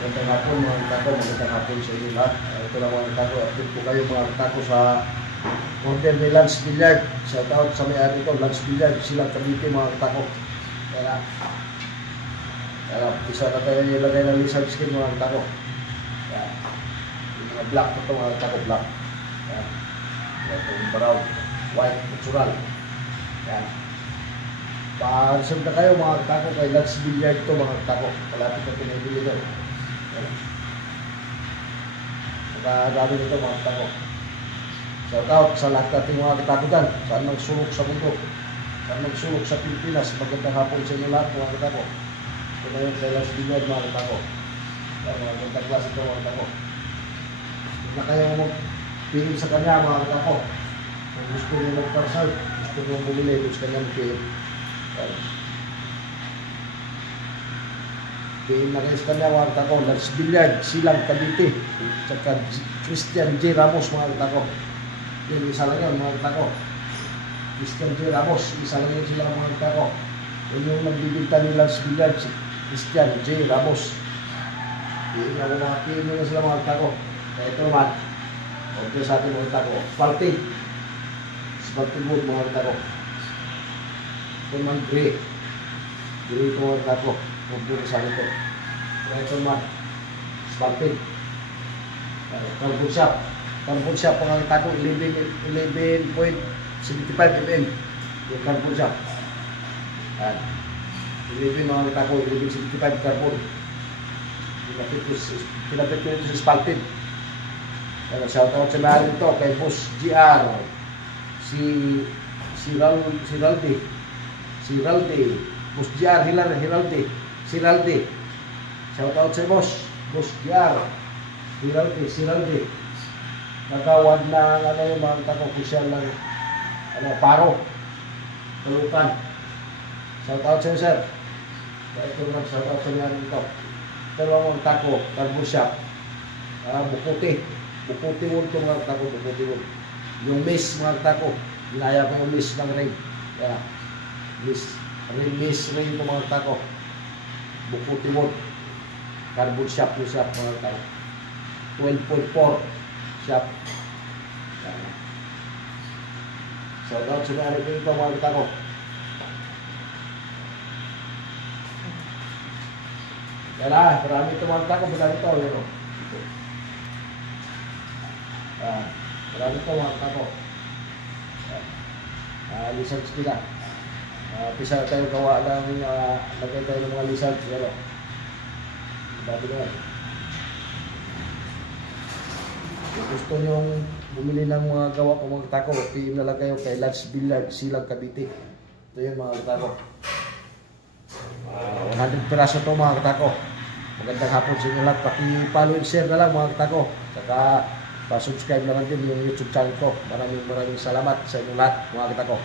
Magandang hapon mga tako, magandang hapon sa inyo lahat. Ito lang mga tako, update po kayo mga tako sa order ni Lance Billiard. Shout out sa may-ari ito, Lance Billiard, silang Cavite mga tako. Kaya isa na tayo ilagay ng lizard skin mga tako. Kaya yung mga black ito mga tako, black. Kaya itong brown, white, natural. Kaya pa-reserve na kayo mga tako kay Lance Billiard ito mga tako. Malapit na pinibili ito. Dami nito mga tako. Shout out sa lahat nating mga katakutan. Saan magsulok sa mundo, saan magsulok sa Pilipinas. Magandang hapon sa inyo lahat mga katako. Ito na yung kay Lance Billiard mga katako. Magandang klase ito mga katako. Huwag na kayo magpingin sa kanya mga katako. Kung gusto nyo mag-parsal, gusto nyo bumili, gusto nyo magpingin. Na kayo sa kanya mga katako, Lance Billiard, silang Cavite, saka Christian J. Ramos mga katako. Yung isa lang yun mga katako, Christian J. Ramos, isa lang yun sila mga katako. Yung nagbibigta ni Lance Billiard, si Christian J. Ramos. Yung mga kino na sila mga katako. Kaya ito naman, order sa atin mga katako, Sparty Wood mga katako. Ito naman gray ito mga katako. Order sa akin ito. Kaya ito naman, Sparty. Carbon shop. Carbon shop mga katako, 11.75 mm. Yung carbon shop. 11 mga katako, 11.75 carbon. Pinapit ko ito sa Sparty. Shoutout sa mga ito kay Boss GR. Si Raldi. Boss GR, Hiraldi. Shoutout sa Boss GR. Hiraldi. Nagawad na yung mga tako kusyal ng paro. Talukan. Shoutout sa sir. Ito lang, shoutout sa mga ito. Dalawang tako, Carbon Shop. Bukuti wood itong mga tako, Bukuti wood. Yung miss mga tako, ginaya ko yung miss ng ring. Kaya, miss ring itong mga tako. Bukuti wood. Carbon Shop yung shop mga tako. 12.4 shop. Shout out sa mga rin ito mga tako. Kaya marami ito mga tako, marami ito. Marami ito mga tako. Lizards nila. Pisa tayo gawa ng lagay tayo ng mga lizards. Bago na yan. Kung gusto nyong bumili ng mga gawa ko mga tako, PM na lang kayo kay Lance Billiard, silang Cavite. Ito yun mga tako. 100 piraso ito mga katako. Magandang hapon sa inyo lahat. Paki-follow and share na lang mga katako. Saka pa-subscribe na lang din yung YouTube channel ko. Maraming salamat sa inyo lahat mga katako.